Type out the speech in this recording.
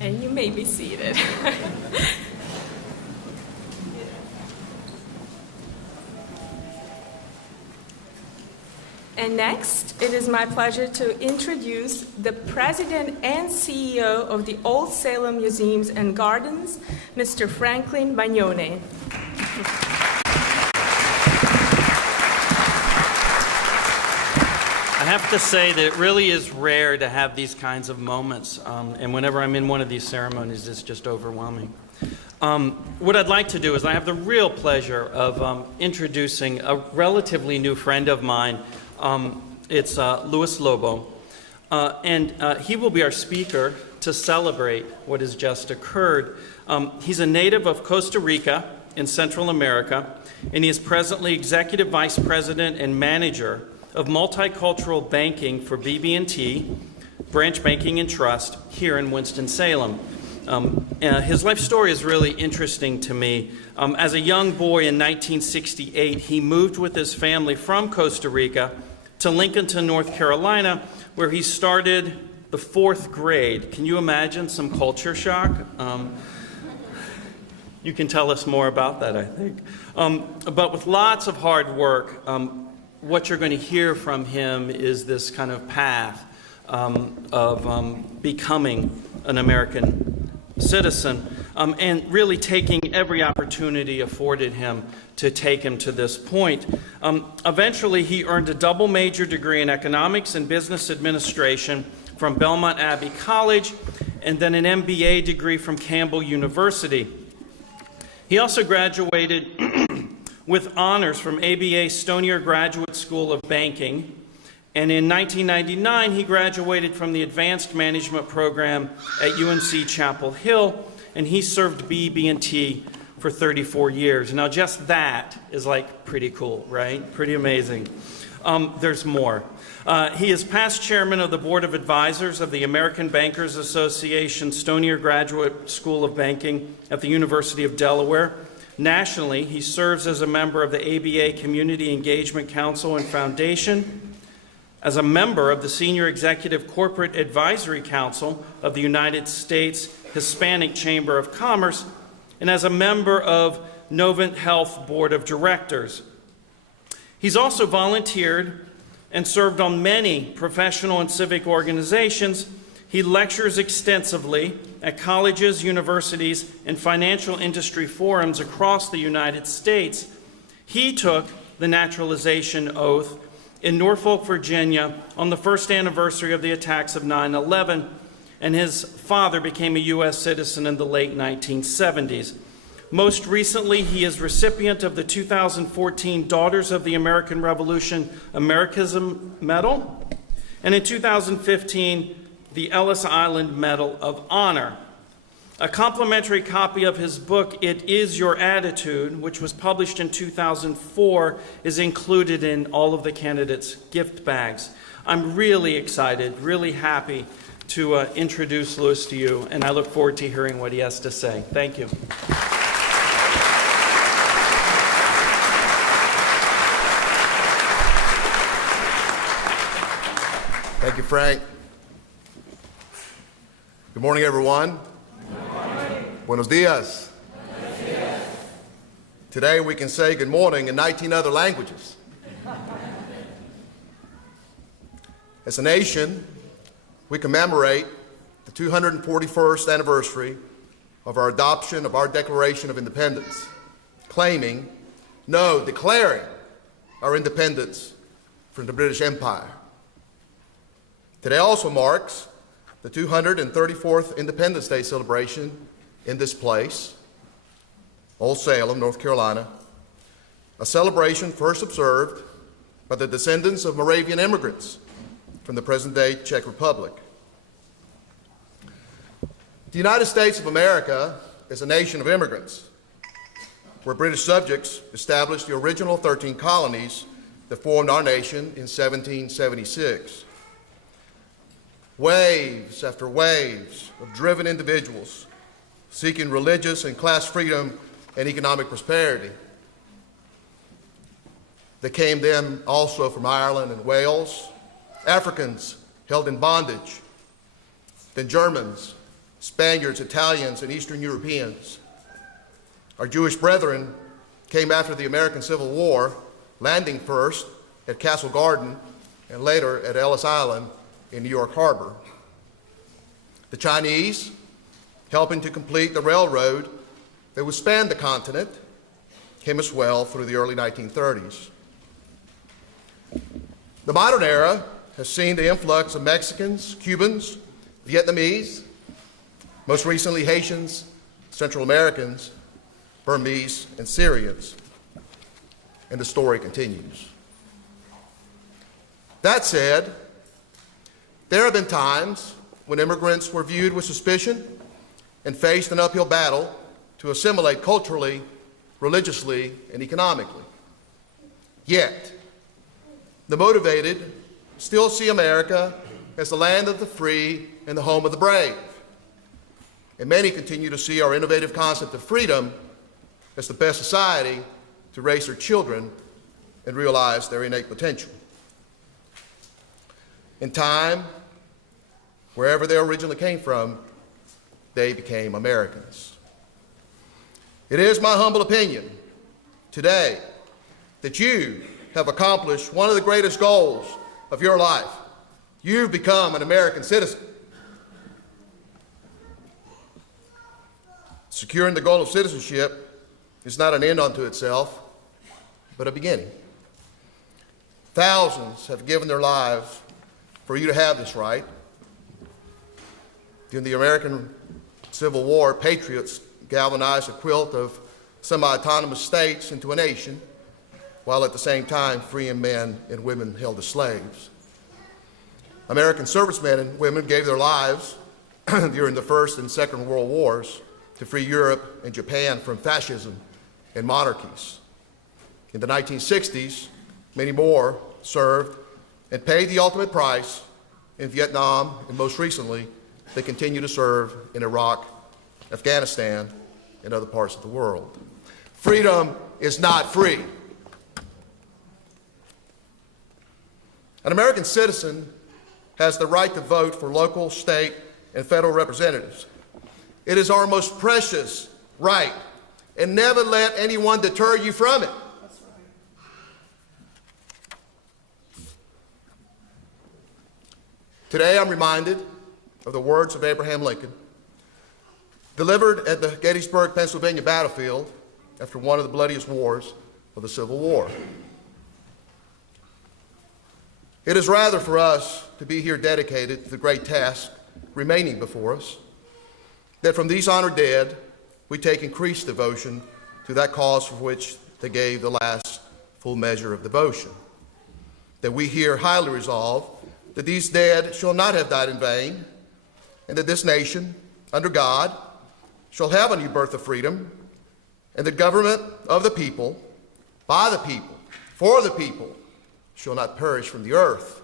And you may be seated. And next, it is my pleasure to introduce the President and CEO of the Old Salem Museums and Gardens, Mr. Franklin Bagnone. I have to say that it really is rare to have these kinds of moments, and whenever I'm in one of these ceremonies, it's just overwhelming. What I'd like to do is I have the real pleasure of introducing a relatively new friend of mine. It's Luis Lobo, and he will be our speaker to celebrate what has just occurred. He's a native of Costa Rica in Central America, and he is presently Executive Vice President and Manager of Multicultural Banking for BB&T, Branch Banking and Trust, here in Winston-Salem. His life story is really interesting to me. As a young boy in 1968, he moved with his family from Costa Rica to Lincolnton, North Carolina, where he started the 4th grade. Can you imagine some culture shock? You can tell us more about that, I think. But with lots of hard work, what you're going to hear from him is this kind of path of becoming an American citizen, and really taking every opportunity afforded him to take him to this point. Eventually, he earned a double major degree in economics and business administration from Belmont Abbey College, and then an MBA degree from Campbell University. He also graduated with honors from ABA Stonier Graduate School of Banking, and in 1999, he graduated from the Advanced Management Program at UNC Chapel Hill, and he served BB&T for 34 years. Now, just that is like pretty cool, right? Pretty amazing. There's more. He is past chairman of the Board of Advisors of the American Bankers Association Stonier Graduate School of Banking at the University of Delaware. Nationally, he serves as a member of the ABA Community Engagement Council and Foundation, as a member of the Senior Executive Corporate Advisory Council of the United States Hispanic Chamber of Commerce, and as a member of Novant Health Board of Directors. He's also volunteered and served on many professional and civic organizations. He lectures extensively at colleges, universities, and financial industry forums across the United States. He took the naturalization oath in Norfolk, Virginia, on the first anniversary of the attacks of 9/11, and his father became a U.S. citizen in the late 1970s. Most recently, he is recipient of the 2014 Daughters of the American Revolution Americism Medal, and in 2015, the Ellis Island Medal of Honor. A complimentary copy of his book, It Is Your Attitude, which was published in 2004, is included in all of the candidates' gift bags. I'm really excited, really happy to introduce Luis to you, and I look forward to hearing what he has to say. Thank you. Thank you, Frank. Good morning, everyone. Buenos dias. Buenos dias. Today we can say good morning in 19 other languages. As a nation, we commemorate the 241st anniversary of our adoption of our Declaration of Independence, declaring our independence from the British Empire. Today also marks the 234th Independence Day celebration in this place, Old Salem, North Carolina, a celebration first observed by the descendants of Moravian immigrants from the present-day Czech Republic. The United States of America is a nation of immigrants, where British subjects established the original 13 colonies that formed our nation in 1776. Waves after waves of driven individuals seeking religious and class freedom and economic prosperity. They came then also from Ireland and Wales, Africans held in bondage, then Germans, Spaniards, Italians, and Eastern Europeans. Our Jewish brethren came after the American Civil War, landing first at Castle Garden and later at Ellis Island in New York Harbor. The Chinese, helping to complete the railroad that would span the continent, came as well through the early 1930s. The modern era has seen the influx of Mexicans, Cubans, Vietnamese, most recently Haitians, Central Americans, Burmese, and Syrians. And the story continues. That said, there have been times when immigrants were viewed with suspicion and faced an uphill battle to assimilate culturally, religiously, and economically. Yet, the motivated still see America as the land of the free and the home of the brave. And many continue to see our innovative concept of freedom as the best society to raise their children and realize their innate potential. In time, wherever they originally came from, they became Americans. It is my humble opinion today that you have accomplished one of the greatest goals of your life. You've become an American citizen. Securing the goal of citizenship is not an end unto itself, but a beginning. Thousands have given their lives for you to have this right. During the American Civil War, patriots galvanized a quilt of semi-autonomous states into a nation, while at the same time freeing men and women held as slaves. American servicemen and women gave their lives during the First and Second World Wars to free Europe and Japan from fascism and monarchies. In the 1960s, many more served and paid the ultimate price in Vietnam, and most recently, they continue to serve in Iraq, Afghanistan, and other parts of the world. Freedom is not free. An American citizen has the right to vote for local, state, and federal representatives. It is our most precious right, and never let anyone deter you from it. Today I'm reminded of the words of Abraham Lincoln, delivered at the Gettysburg, Pennsylvania battlefield after one of the bloodiest wars of the Civil War. It is rather for us to be here dedicated to the great task remaining before us, that from these honored dead, we take increased devotion to that cause for which they gave the last full measure of devotion. That we here highly resolve that these dead shall not have died in vain, and that this nation, under God, shall have a new birth of freedom, and the government of the people, by the people, for the people, shall not perish from the earth.